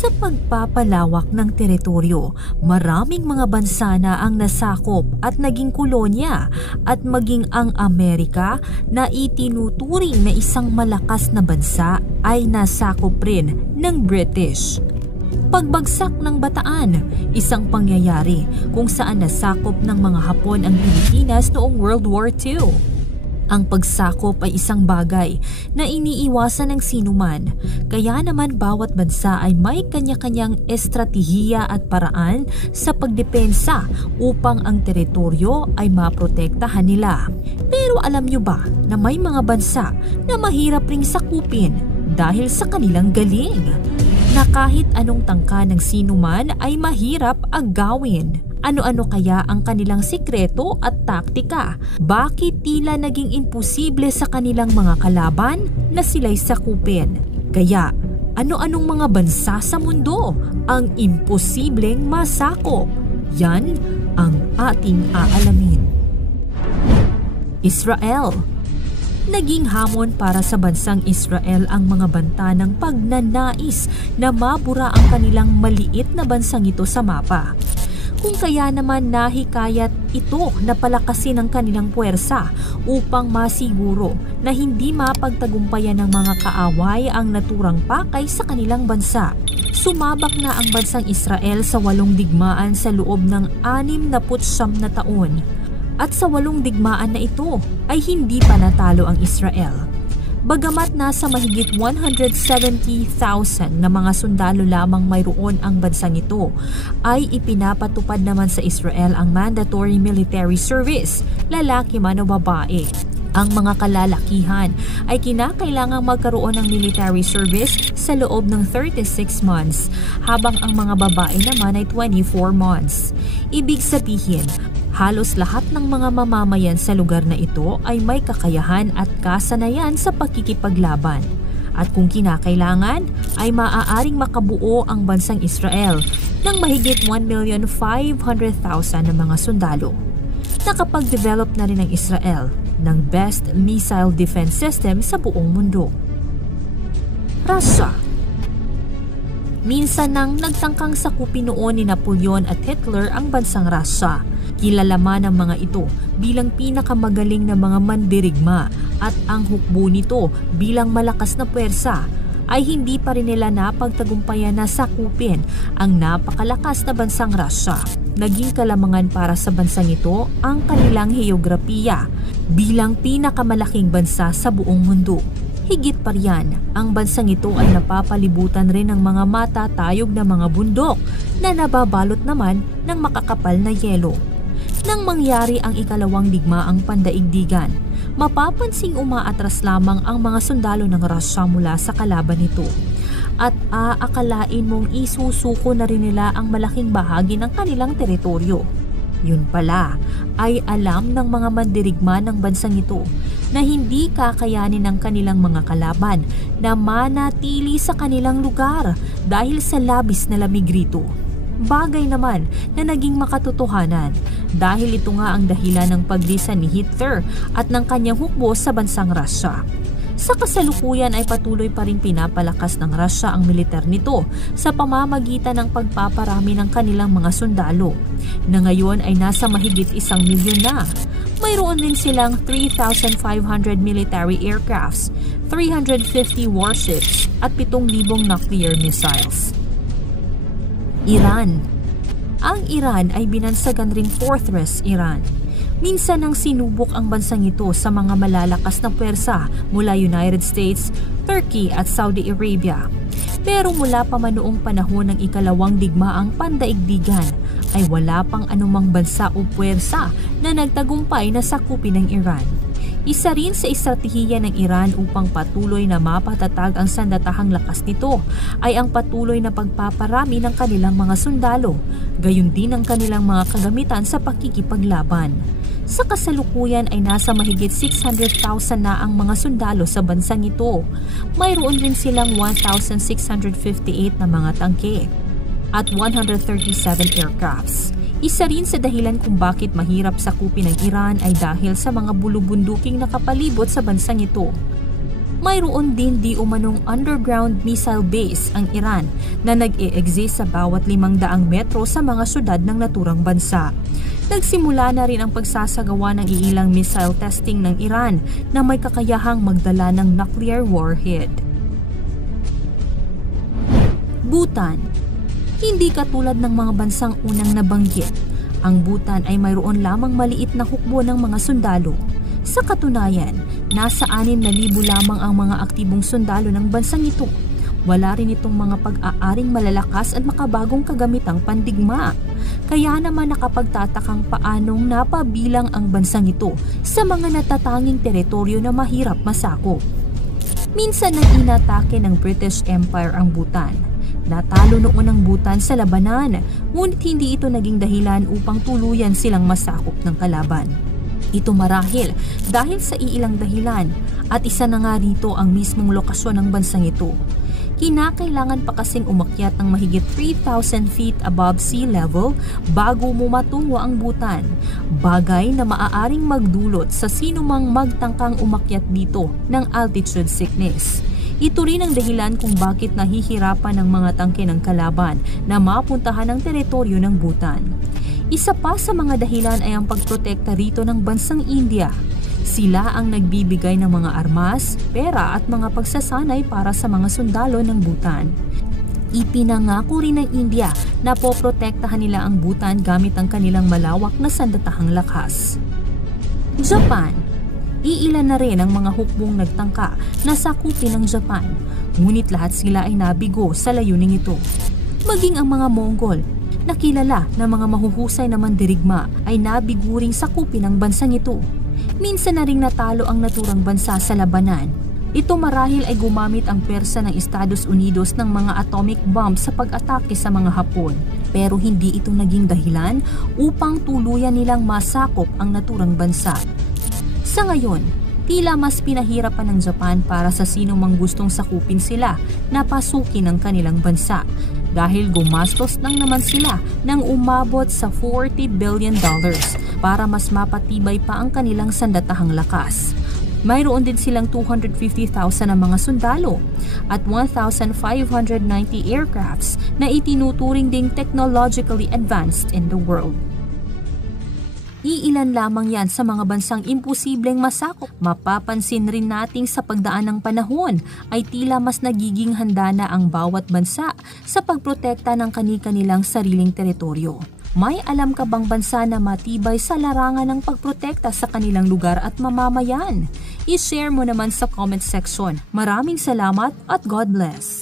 Sa pagpapalawak ng teritoryo, maraming mga bansa na ang nasakop at naging kolonya, at maging ang Amerika na itinuturing na isang malakas na bansa ay nasakop rin ng British. Pagbagsak ng Bataan, isang pangyayari kung saan nasakop ng mga Hapon ang Pilipinas noong World War II. Ang pagsakop ay isang bagay na iniiwasan ng sinuman, kaya naman bawat bansa ay may kanya-kanyang estratehiya at paraan sa pagdepensa upang ang teritoryo ay maprotektahan nila. Pero alam nyo ba na may mga bansa na mahirap ring sakupin dahil sa kanilang galing? Na kahit anong tangka ng sinuman ay mahirap agawin. Ano-ano kaya ang kanilang sikreto at taktika? Bakit tila naging imposible sa kanilang mga kalaban na sila'y sakupin? Kaya, ano-anong mga bansa sa mundo ang imposibleng masakop? Yan ang ating aalamin. Israel. Naging hamon para sa bansang Israel ang mga banta ng pagnanais na mabura ang kanilang maliit na bansang ito sa mapa. Kung kaya naman nahikayat ito na palakasin ang kanilang puwersa upang masiguro na hindi mapagtagumpayan ng mga kaaway ang naturang pakay sa kanilang bansa. Sumabak na ang bansang Israel sa 8 digmaan sa loob ng 69 na taon. At sa 8 digmaan na ito ay hindi pa natalo ang Israel. Bagamat nasa mahigit 170,000 na mga sundalo lamang mayroon ang bansang ito, ay ipinapatupad naman sa Israel ang mandatory military service, lalaki man o babae. Ang mga kalalakihan ay kinakailangang magkaroon ng military service sa loob ng 36 months, habang ang mga babae naman ay 24 months. Ibig sabihin, halos lahat ng mga mamamayan sa lugar na ito ay may kakayahan at kasanayan sa pakikipaglaban. At kung kinakailangan, ay maaaring makabuo ang bansang Israel ng mahigit 1,500,000 na mga sundalo. Nakapag-develop na rin ang Israel ng best missile defense system sa buong mundo. Russia. Minsan nang nagtangkang sakupin noon ni Napoleon at Hitler ang bansang Russia. Kilala man ang mga ito bilang pinakamagaling na mga mandirigma, at ang hukbo nito bilang malakas na puwersa ay hindi pa rin nila napagtagumpayan na sakupin ang napakalakas na bansang Russia. Naging kalamangan para sa bansang ito ang kanilang heograpiya bilang pinakamalaking bansa sa buong mundo. Higit pa riyan, ang bansang ito ay napapalibutan rin ng mga matatayog na mga bundok na nababalot naman ng makakapal na yelo. Nang mangyari ang ikalawang digmaang pandaigdigan, mapapansing umaatras lamang ang mga sundalo ng Russia mula sa kalaban nito. At aakalain mong isusuko na rin nila ang malaking bahagi ng kanilang teritoryo. Yun pala ay alam ng mga mandirigma ng bansang ito na hindi kakayanin ng kanilang mga kalaban na manatili sa kanilang lugar dahil sa labis na lamig rito. Bagay naman na naging makatotohanan dahil ito nga ang dahilan ng paglisan ni Hitler at ng kanyang hukbo sa bansang Russia. Sa kasalukuyan ay patuloy pa rin pinapalakas ng Russia ang militar nito sa pamamagitan ng pagpaparami ng kanilang mga sundalo, na ngayon ay nasa mahigit 1,000,000 na. Mayroon din silang 3,500 military aircrafts, 350 warships at 7,000 nuclear missiles. Iran. Ang Iran ay binansagan ring Fortress Iran. Minsan nang sinubok ang bansang ito sa mga malalakas na puwersa mula United States, Turkey at Saudi Arabia. Pero mula pa man noong panahon ng ikalawang digmaang pandaigdigan ay wala pang anumang bansa o puwersa na nagtagumpay na sakupin ng Iran. Isa rin sa estratehiya ng Iran upang patuloy na mapatatag ang sandatahang lakas nito ay ang patuloy na pagpaparami ng kanilang mga sundalo, gayon din ang kanilang mga kagamitan sa pakikipaglaban. Sa kasalukuyan ay nasa mahigit 600,000 na ang mga sundalo sa bansang ito. Mayroon rin silang 1,658 na mga tangke at 137 aircrafts. Isa rin sa dahilan kung bakit mahirap sakupin ng Iran ay dahil sa mga bulubunduking nakapalibot sa bansang ito. Mayroon din di umanong underground missile base ang Iran na nag-e-exist sa bawat 500 metro sa mga syudad ng naturang bansa. Nagsimula na rin ang pagsasagawa ng iilang missile testing ng Iran na may kakayahang magdala ng nuclear warhead. Bhutan. Hindi katulad ng mga bansang unang nabanggit, ang Bhutan ay mayroon lamang maliit na hukbo ng mga sundalo. Sa katunayan, nasa 6,000 lamang ang mga aktibong sundalo ng bansang ito. Wala rin itong mga pag-aaring malalakas at makabagong kagamitang pandigma. Kaya naman nakapagtatakang paanong napabilang ang bansang ito sa mga natatanging teritoryo na mahirap masakop. Minsan nang inatake ng British Empire ang Bhutan. Natalo noon ang Bhutan sa labanan, ngunit hindi ito naging dahilan upang tuluyan silang masakop ng kalaban. Ito marahil dahil sa iilang dahilan at isa na nga rito ang mismong lokasyon ng bansang ito. Kinakailangan pa kasing umakyat ng mahigit 3,000 feet above sea level bago mo matungo ang Bhutan, bagay na maaaring magdulot sa sinumang magtangkang umakyat dito ng altitude sickness. Ito rin ang dahilan kung bakit nahihirapan ng mga tangke ng kalaban na mapuntahan ang teritoryo ng Bhutan. Isa pa sa mga dahilan ay ang pagprotekta rito ng bansang India. Sila ang nagbibigay ng mga armas, pera at mga pagsasanay para sa mga sundalo ng Bhutan. Ipinangako rin ng India na poprotektahan nila ang Bhutan gamit ang kanilang malawak na sandatahang lakas. Japan. Iilan na rin ang mga hukbong nagtangka na sakupin ng Japan, ngunit lahat sila ay nabigo sa layuning ito. Maging ang mga Mongol, na kilala na mga mahuhusay na mandirigma, ay nabiguring sakupin ang bansang ito. Minsan na ring natalo ang naturang bansa sa labanan. Ito marahil ay gumamit ang persa ng Estados Unidos ng mga atomic bomb sa pag-atake sa mga Hapon. Pero hindi ito naging dahilan upang tuluyan nilang masakop ang naturang bansa. Sa ngayon, tila mas pinahirapan ng Japan para sa sino mang gustong sakupin sila na pasukin ang kanilang bansa. Dahil gumastos lang naman sila nang umabot sa $40 billion para mas mapatibay pa ang kanilang sandatahang lakas. Mayroon din silang 250,000 na mga sundalo at 1,590 aircrafts na itinuturing ding technologically advanced in the world. Iilan lamang yan sa mga bansang imposibleng masakop. Mapapansin rin nating sa pagdaan ng panahon ay tila mas nagiging handa na ang bawat bansa sa pagprotekta ng kani-kanilang sariling teritoryo. May alam ka bang bansa na matibay sa larangan ng pagprotekta sa kanilang lugar at mamamayan? I-share mo naman sa comment section. Maraming salamat at God bless!